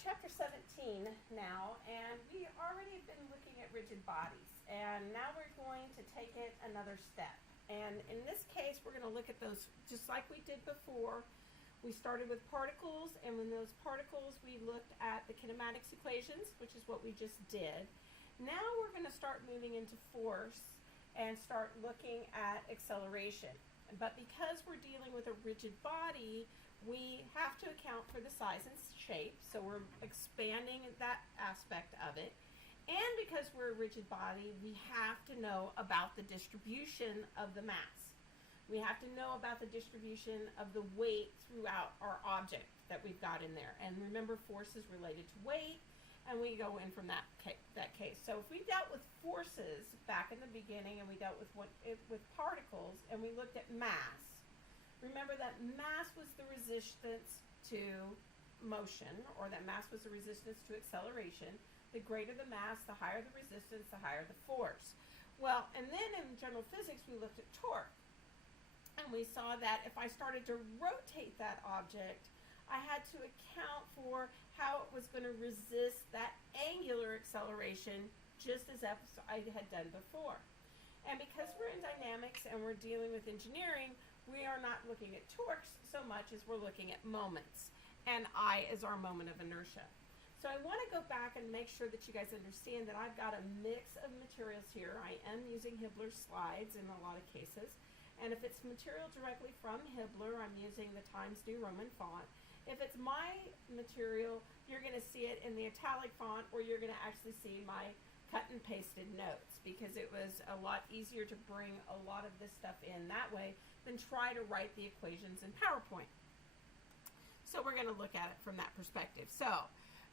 Chapter 17 now, and we already have been looking at rigid bodies, and now we're going to take it another step. And in this case, we're going to look at those just like we did before. We started with particles, and in those particles, we looked at the kinematics equations, which is what we just did. Now we're going to start moving into force and start looking at acceleration. But because we're dealing with a rigid body, we have to account for the size and shape, so we're expanding that aspect of it. And because we're a rigid body, we have to know about the distribution of the mass. We have to know about the distribution of the weight throughout our object that we've got in there. And remember, force is related to weight, and we go in from that case. So if we dealt with forces back in the beginning, and we dealt with particles, and we looked at mass, remember that mass was the resistance to motion, or that mass was the resistance to acceleration. The greater the mass, the higher the resistance, the higher the force. Well, and then in general physics, we looked at torque. And we saw that if I started to rotate that object, I had to account for how it was going to resist that angular acceleration, just as I had done before. And because we're in dynamics and we're dealing with engineering, we are not looking at torques so much as we're looking at moments. And I is our moment of inertia. So I want to go back and make sure that you guys understand that I've got a mix of materials here. I am using Hibbeler slides in a lot of cases. And if it's material directly from Hibbeler, I'm using the Times New Roman font. If it's my material, you're going to see it in the italic font, or you're going to actually see my cut and pasted notes, because it was a lot easier to bring a lot of this stuff in that way than try to write the equations in PowerPoint. So we're going to look at it from that perspective. So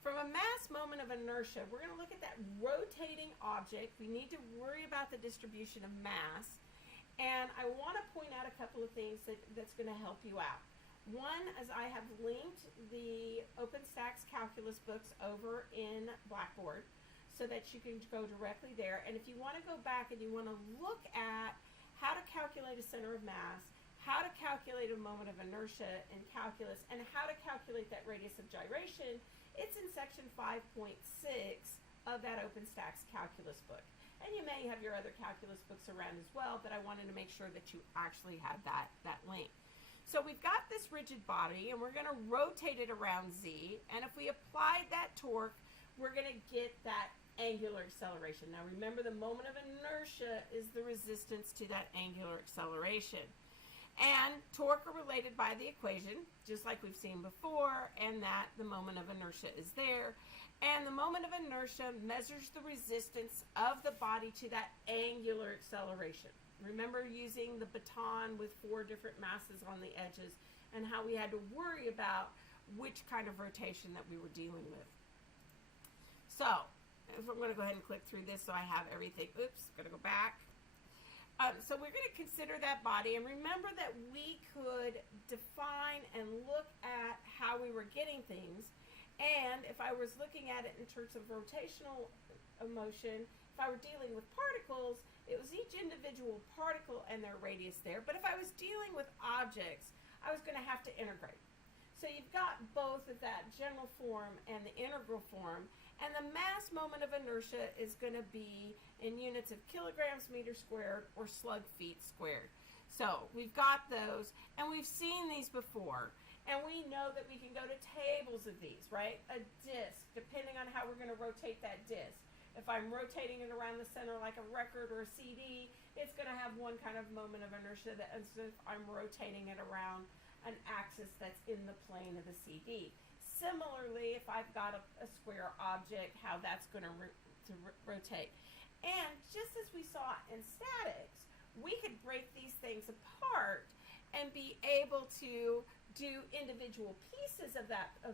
from a mass moment of inertia, we're going to look at that rotating object. We need to worry about the distribution of mass. And I want to point out a couple of things that's going to help you out. One is I have linked the OpenStax calculus books over in Blackboard so that you can go directly there. And if you want to go back and you want to look at how to calculate a center of mass, how to calculate a moment of inertia in calculus, and how to calculate that radius of gyration, it's in section 5.6 of that OpenStax calculus book. And you may have your other calculus books around as well, but I wanted to make sure that you actually had that link. So we've got this rigid body, and we're going to rotate it around z, and if we apply that torque, we're going to get that angular acceleration. Now remember, the moment of inertia is the resistance to that angular acceleration. And torque are related by the equation, just like we've seen before, and that the moment of inertia is there. And the moment of inertia measures the resistance of the body to that angular acceleration. Remember using the baton with 4 different masses on the edges, and how we had to worry about which kind of rotation that we were dealing with. So, if I'm going to go ahead and click through this so I have everything. Oops, going to go back. So we're going to consider that body, and remember that we could define and look at how we were getting things. And if I was looking at it in terms of rotational motion, if I were dealing with particles, it was each individual particle and their radius there. But if I was dealing with objects, I was going to have to integrate. So you've got both of that general form and the integral form, and the mass moment of inertia is going to be in units of kilograms meters squared or slug feet squared. So we've got those, and we've seen these before, and we know that we can go to tables of these, right? A disc, depending on how we're going to rotate that disc. If I'm rotating it around the center like a record or a CD, it's going to have one kind of moment of inertia, that as if I'm rotating it around an axis that's in the plane of the CD. Similarly, if I've got a square object, how that's going to rotate. And just as we saw in statics, we could break these things apart and be able to do individual pieces of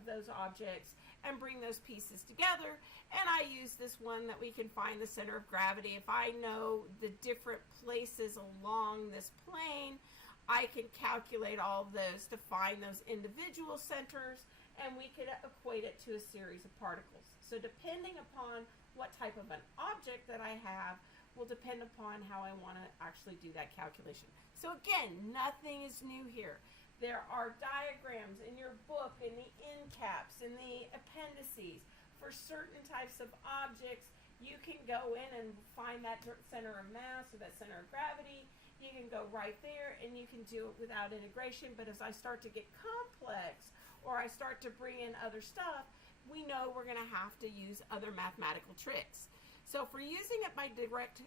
those objects and bring those pieces together. And I use this one that we can find the center of gravity. If I know the different places along this plane, I can calculate all of those to find those individual centers, and we could equate it to a series of particles. So depending upon what type of an object that I have will depend upon how I want to actually do that calculation. So again, nothing is new here. There are diagrams in your book, in the end caps, in the appendices. For certain types of objects, you can go in and find that center of mass or that center of gravity. You can go right there and you can do it without integration. But as I start to get complex or I start to bring in other stuff, we know we're going to have to use other mathematical tricks. So for using it by direct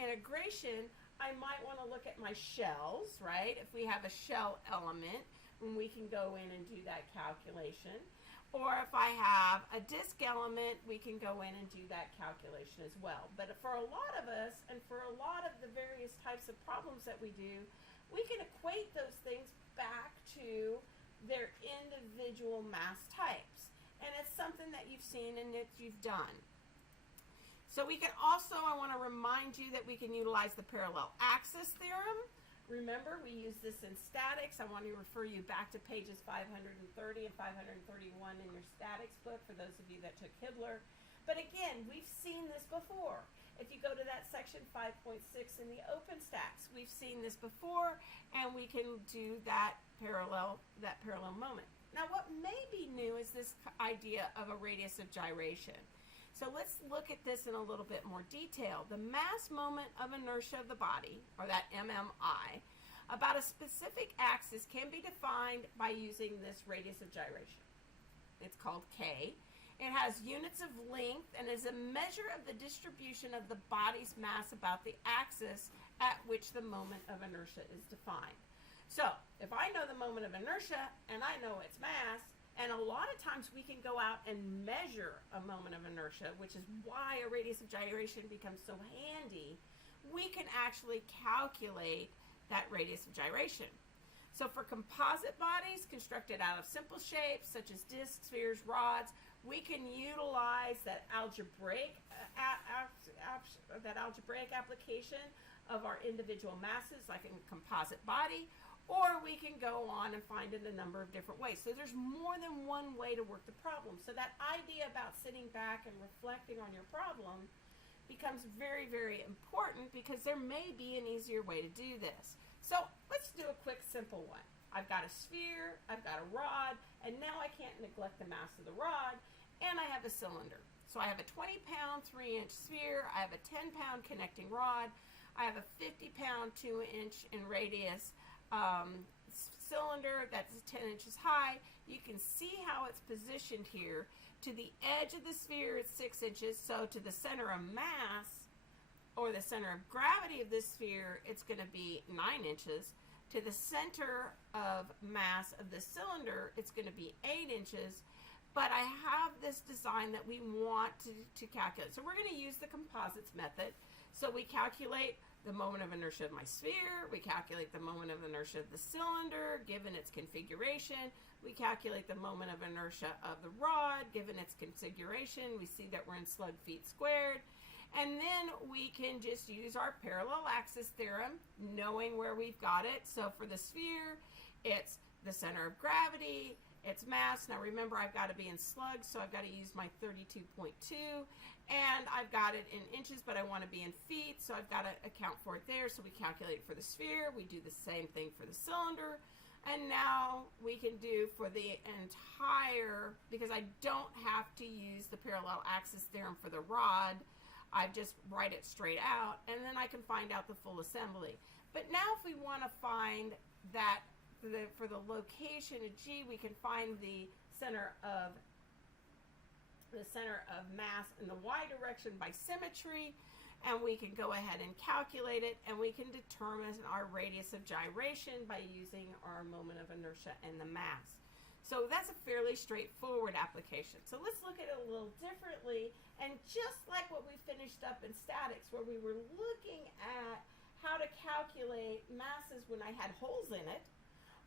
integration, I might want to look at my shells, right? If we have a shell element, we can go in and do that calculation. Or if I have a disk element, we can go in and do that calculation as well. But for a lot of us, and for a lot of the various types of problems that we do, we can equate those things back to their individual mass types. And it's something that you've seen and that you've done. So we can also, I want to remind you that we can utilize the parallel axis theorem. Remember, we use this in statics. I want to refer you back to pages 530 and 531 in your statics book for those of you that took Hibbeler. But again, we've seen this before. If you go to that section 5.6 in the OpenStax, we've seen this before, and we can do that parallel moment. Now, what may be new is this idea of a radius of gyration. So let's look at this in a little bit more detail. The mass moment of inertia of the body, or that MMI, about a specific axis can be defined by using this radius of gyration. It's called K. It has units of length and is a measure of the distribution of the body's mass about the axis at which the moment of inertia is defined. So if I know the moment of inertia and I know its mass, and a lot of times we can go out and measure a moment of inertia, which is why a radius of gyration becomes so handy. We can actually calculate that radius of gyration. So for composite bodies constructed out of simple shapes, such as discs, spheres, rods, we can utilize that algebraic application of our individual masses, like a composite body. Or we can go on and find it a number of different ways. So there's more than one way to work the problem. So that idea about sitting back and reflecting on your problem becomes very, very important, because there may be an easier way to do this. So let's do a quick, simple one. I've got a sphere, I've got a rod, and now I can't neglect the mass of the rod, and I have a cylinder. So I have a 20-pound, 3-inch sphere, I have a 10-pound connecting rod, I have a 50-pound, 2-inch in radius cylinder that's 10 inches high. You can see how it's positioned here. To the edge of the sphere, it's 6 inches. So to the center of mass, or the center of gravity of this sphere, it's going to be 9 inches. To the center of mass of the cylinder, it's going to be 8 inches. But I have this design that we want to calculate. So we're going to use the composites method. So we calculate the moment of inertia of my sphere, we calculate the moment of inertia of the cylinder, given its configuration, we calculate the moment of inertia of the rod, given its configuration, we see that we're in slug feet squared, and then we can just use our parallel axis theorem, knowing where we've got it. So for the sphere, it's the center of gravity, its mass. Now remember, I've got to be in slugs, so I've got to use my 32.2, and I've got it in inches, but I want to be in feet, so I've got to account for it there. So we calculate for the sphere, we do the same thing for the cylinder, and now we can do for the entire, because I don't have to use the parallel axis theorem for the rod, I just write it straight out, and then I can find out the full assembly. But now if we want to find that for the location of G, we can find the center of mass in the y direction by symmetry, and we can go ahead and calculate it, and we can determine our radius of gyration by using our moment of inertia and the mass. So that's a fairly straightforward application. So let's look at it a little differently, and just like what we finished up in statics, where we were looking at how to calculate masses when I had holes in it,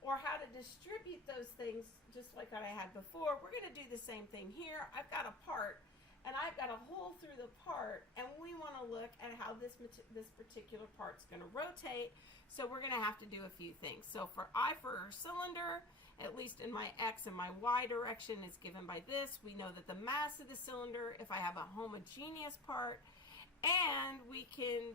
or how to distribute those things just like what I had before, we're going to do the same thing here. I've got a part, and I've got a hole through the part, and we want to look at how this particular part's going to rotate. So we're going to have to do a few things. So for our cylinder, at least in my x and my y direction, is given by this. We know that the mass of the cylinder, if I have a homogeneous part, and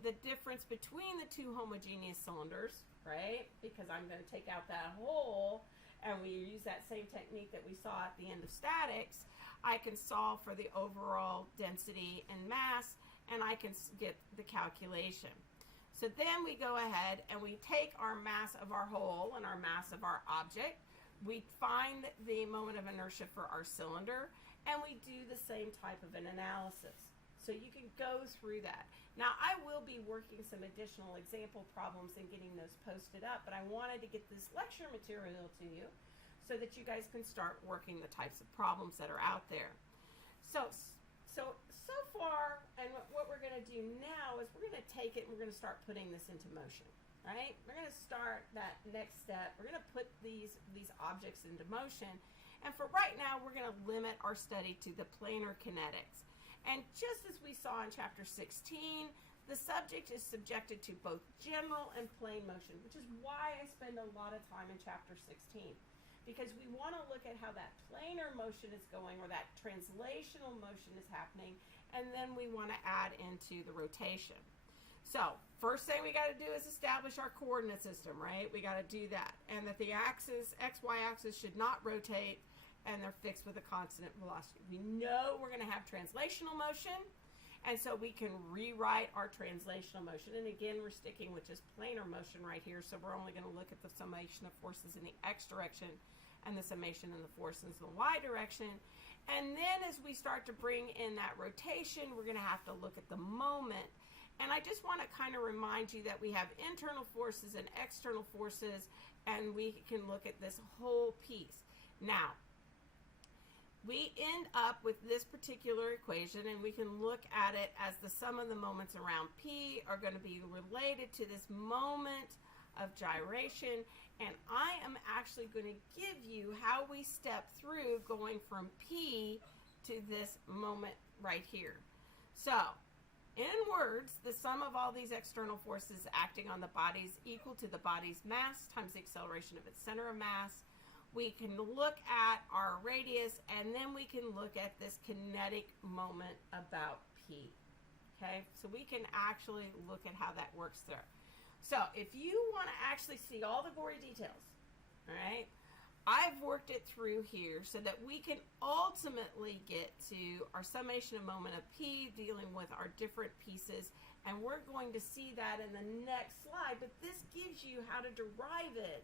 the difference between the two homogeneous cylinders, right? Because I'm going to take out that hole. and we use that same technique that we saw at the end of statics, I can solve for the overall density and mass, and I can get the calculation. So then we go ahead and we take our mass of our hole and our mass of our object. We find the moment of inertia for our cylinder, and we do the same type of an analysis. So you can go through that. Now, I will be working some additional example problems and getting those posted up, but I wanted to get this lecture material to you so that you guys can start working the types of problems that are out there. So far, and what we're going to do now is we're going to take it and we're going to start putting this into motion, right? We're going to start that next step. We're going to put these objects into motion. And for right now, we're going to limit our study to the planar kinetics. And just as we saw in chapter 16, the subject is subjected to both general and plane motion, which is why I spend a lot of time in chapter 16. Because we want to look at how that planar motion is going, or that translational motion is happening, and then we want to add into the rotation. So, first thing we got to do is establish our coordinate system, right? We got to do that. And that the axis, XY axis, should not rotate, and they're fixed with a constant velocity. We know we're going to have translational motion, and so we can rewrite our translational motion. And again, we're sticking with just planar motion right here, so we're only going to look at the summation of forces in the x direction and the summation in the forces in the y direction. And then as we start to bring in that rotation, we're going to have to look at the moment. And I just want to kind of remind you that we have internal forces and external forces, and we can look at this whole piece. Now, we end up with this particular equation, and we can look at it as the sum of the moments around P are going to be related to this moment of gyration, and I am actually going to give you how we step through going from P to this moment right here. So, in words, the sum of all these external forces acting on the body is equal to the body's mass times the acceleration of its center of mass. We can look at our radius, and then we can look at this kinetic moment about P. Okay, so we can actually look at how that works there. So if you want to actually see all the gory details, all right, I've worked it through here so that we can ultimately get to our summation of moment of P dealing with our different pieces, and we're going to see that in the next slide, but this gives you how to derive it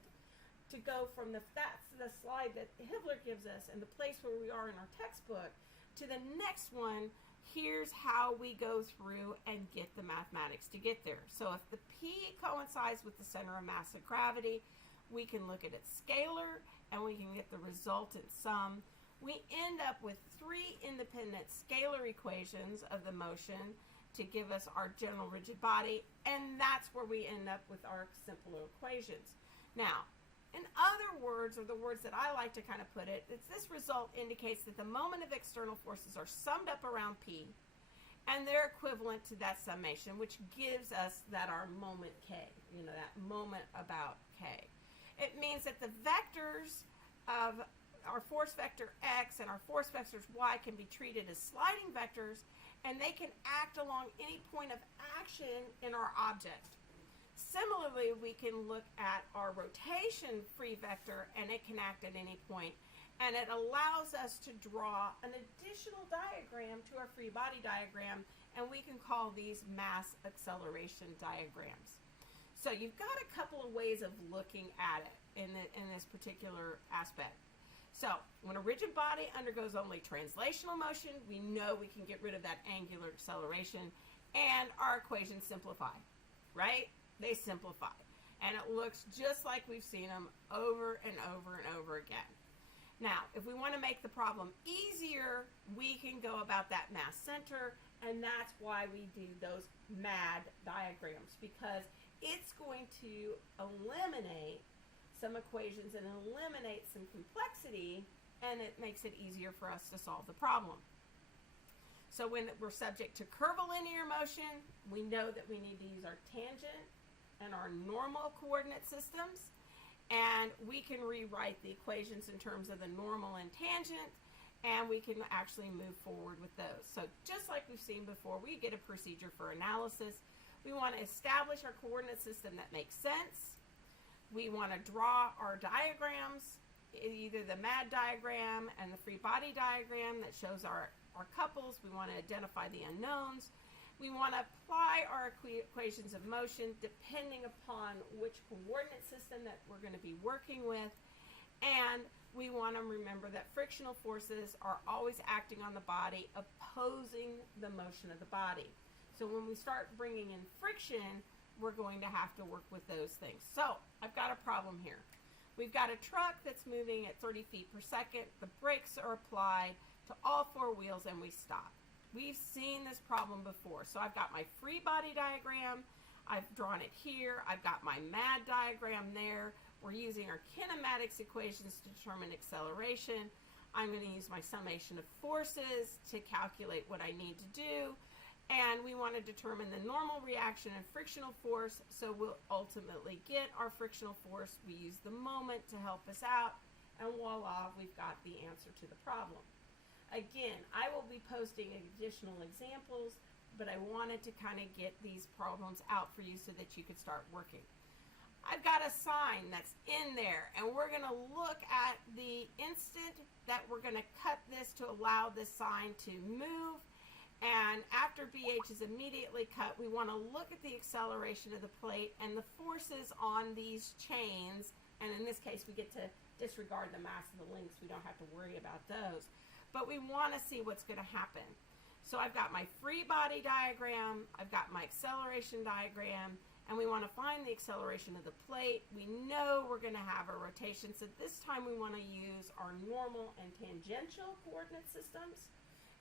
to go from that's the slide that Hibbeler gives us and the place where we are in our textbook to the next one. Here's how we go through and get the mathematics to get there. So if the P coincides with the center of mass of gravity, we can look at its scalar and we can get the resultant sum. We end up with three independent scalar equations of the motion to give us our general rigid body, and that's where we end up with our simpler equations. Now, in other words, or the words that I like to kind of put it, it's this result indicates that the moment of external forces are summed up around P, and they're equivalent to that summation, which gives us that our moment K, you know, that moment about K. It means that the vectors of our force vector X and our force vectors Y can be treated as sliding vectors, and they can act along any point of action in our object. Similarly, we can look at our rotation free vector, and it can act at any point, and it allows us to draw an additional diagram to our free body diagram, and we can call these mass acceleration diagrams. So you've got a couple of ways of looking at it in this particular aspect. So when a rigid body undergoes only translational motion, we know we can get rid of that angular acceleration, and our equations simplify, right? They simplify, and it looks just like we've seen them over and over and over again. Now, if we want to make the problem easier, we can go about that mass center, and that's why we do those MAD diagrams, because it's going to eliminate some equations and eliminate some complexity, and it makes it easier for us to solve the problem. So when we're subject to curvilinear motion, we know that we need to use our tangent and our normal coordinate systems, and we can rewrite the equations in terms of the normal and tangent, and we can actually move forward with those. So just like we've seen before, we get a procedure for analysis. We want to establish our coordinate system that makes sense. We want to draw our diagrams, either the MAD diagram and the free body diagram that shows our couples. We want to identify the unknowns. We want to apply our equations of motion depending upon which coordinate system that we're going to be working with. And we want to remember that frictional forces are always acting on the body, opposing the motion of the body. So when we start bringing in friction, we're going to have to work with those things. So I've got a problem here. We've got a truck that's moving at 30 feet per second. The brakes are applied to all four wheels and we stop. We've seen this problem before. So I've got my free body diagram. I've drawn it here. I've got my MAD diagram there. We're using our kinematics equations to determine acceleration. I'm going to use my summation of forces to calculate what I need to do. And we want to determine the normal reaction and frictional force, so we'll ultimately get our frictional force. We use the moment to help us out, and voila, we've got the answer to the problem. Again, I will be posting additional examples, but I wanted to kind of get these problems out for you so that you could start working. I've got a sign that's in there, and we're going to look at the instant that we're going to cut this to allow this sign to move. And after BH is immediately cut, we want to look at the acceleration of the plate and the forces on these chains. And in this case, we get to disregard the mass of the links. We don't have to worry about those. But we want to see what's going to happen. So I've got my free body diagram. I've got my acceleration diagram. And we want to find the acceleration of the plate. We know we're going to have a rotation. So this time we want to use our normal and tangential coordinate systems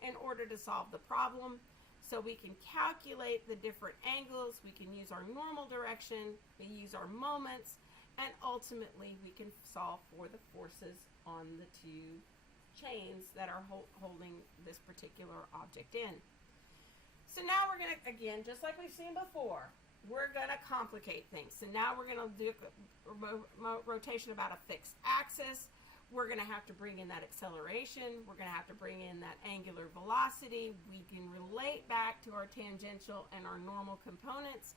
in order to solve the problem. So we can calculate the different angles, we can use our normal direction, we use our moments, and ultimately we can solve for the forces on the two chains that are holding this particular object in. So now we're going to, again, just like we've seen before, we're going to complicate things. So now we're going to do a rotation about a fixed axis. We're going to have to bring in that acceleration. We're going to have to bring in that angular velocity. We can relate back to our tangential and our normal components.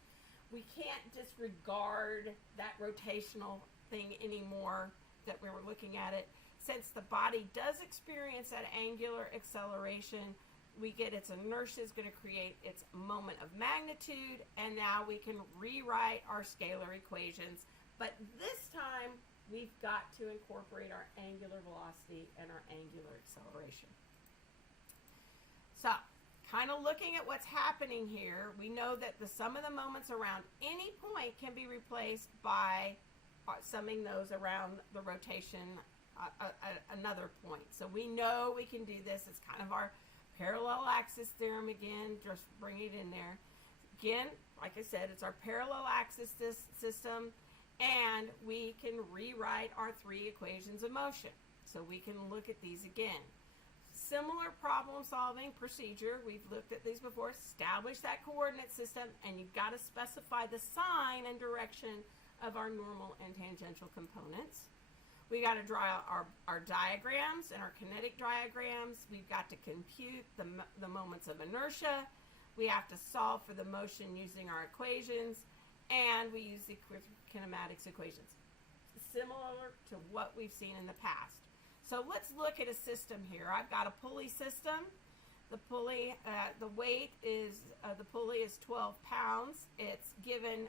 We can't disregard that rotational thing anymore that we were looking at it. Since the body does experience that angular acceleration, we get its inertia is going to create its moment of magnitude, and now we can rewrite our scalar equations. But this time, we've got to incorporate our angular velocity and our angular acceleration. So, kind of looking at what's happening here, we know that the sum of the moments around any point can be replaced by summing those around the rotation another point. So we know we can do this. It's kind of our parallel axis theorem again, just bring it in there. Again, like I said, it's our parallel axis system. And we can rewrite our three equations of motion. So we can look at these again. Similar problem solving procedure. We've looked at these before. Establish that coordinate system, and you've got to specify the sign and direction of our normal and tangential components. We got to draw our diagrams and our kinetic diagrams. We've got to compute the moments of inertia. We have to solve for the motion using our equations. And we use the kinematics equations, similar to what we've seen in the past. So let's look at a system here. I've got a pulley system. The pulley, the weight is, the pulley is 12 pounds.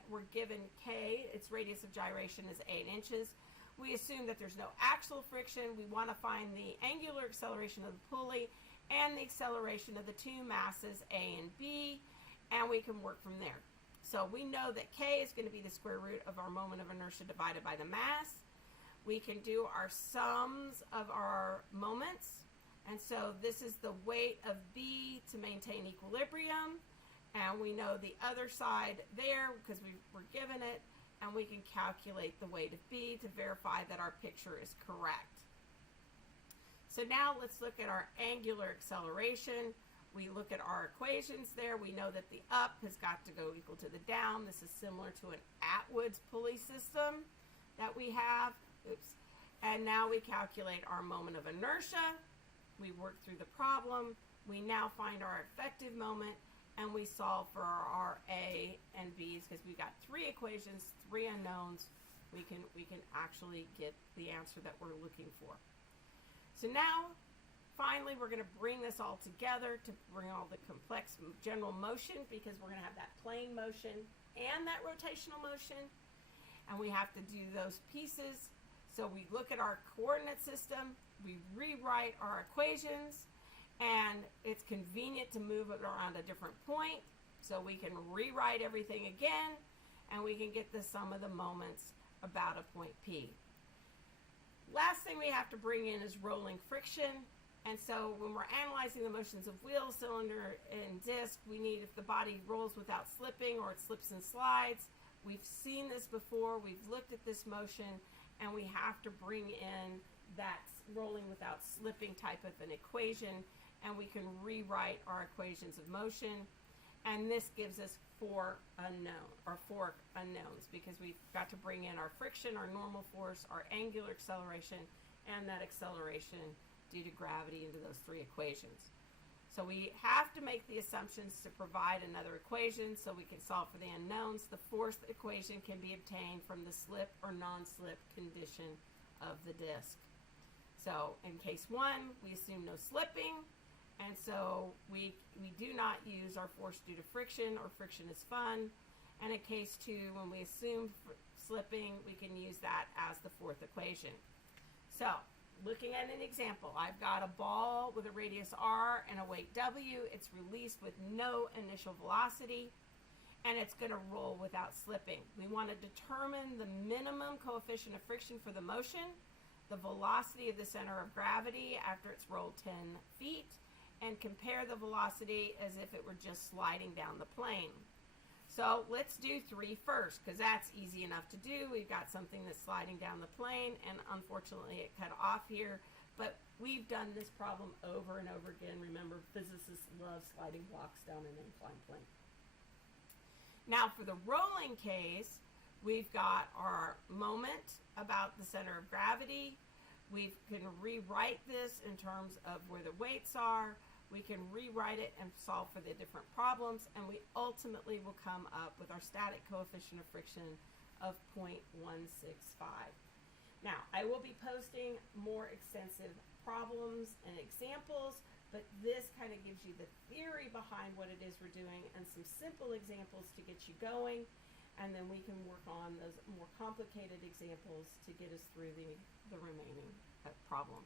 We're given K, its radius of gyration is 8 inches. We assume that there's no axial friction. We want to find the angular acceleration of the pulley and the acceleration of the two masses A and B, and we can work from there. So we know that K is going to be the square root of our moment of inertia divided by the mass. We can do our sums of our moments. And so this is the weight of B to maintain equilibrium. And we know the other side there because we were given it. And we can calculate the weight of B to verify that our picture is correct. So now let's look at our angular acceleration. We look at our equations there. We know that the up has got to go equal to the down. This is similar to an Atwood's pulley system that we have. Oops. And now we calculate our moment of inertia. We work through the problem. We now find our effective moment, and we solve for our A and B's because we've got three equations, three unknowns. we can actually get the answer that we're looking for. So now, finally, we're going to bring this all together to bring all the complex general motion, because we're going to have that plane motion and that rotational motion, and we have to do those pieces. So we look at our coordinate system, we rewrite our equations, and it's convenient to move it around a different point, so we can rewrite everything again, and we can get the sum of the moments about a point P. Last thing we have to bring in is rolling friction. And so when we're analyzing the motions of wheel, cylinder, and disc, we need if the body rolls without slipping or it slips and slides. We've seen this before. We've looked at this motion, and we have to bring in that rolling without slipping type of an equation, and we can rewrite our equations of motion. And this gives us four unknowns, because we've got to bring in our friction, our normal force, our angular acceleration, and that acceleration due to gravity into those three equations. So we have to make the assumptions to provide another equation so we can solve for the unknowns. The fourth equation can be obtained from the slip or non-slip condition of the disc. So in case 1, we assume no slipping, and so we do not use our force due to friction, or friction is fun. And in case 2, when we assume slipping, we can use that as the fourth equation. So looking at an example, I've got a ball with a radius r and a weight w. It's released with no initial velocity, and it's going to roll without slipping. We want to determine the minimum coefficient of friction for the motion, the velocity of the center of gravity after it's rolled 10 feet, and compare the velocity as if it were just sliding down the plane. So let's do 3 first, because that's easy enough to do. We've got something that's sliding down the plane, and unfortunately it cut off here, but we've done this problem over and over again. Remember, physicists love sliding blocks down an inclined plane. Now for the rolling case, we've got our moment about the center of gravity. We can rewrite this in terms of where the weights are. We can rewrite it and solve for the different problems, and we ultimately will come up with our static coefficient of friction of 0.165. Now, I will be posting more extensive problems and examples, but this kind of gives you the theory behind what it is we're doing and some simple examples to get you going, and then we can work on those more complicated examples to get us through the remaining problems.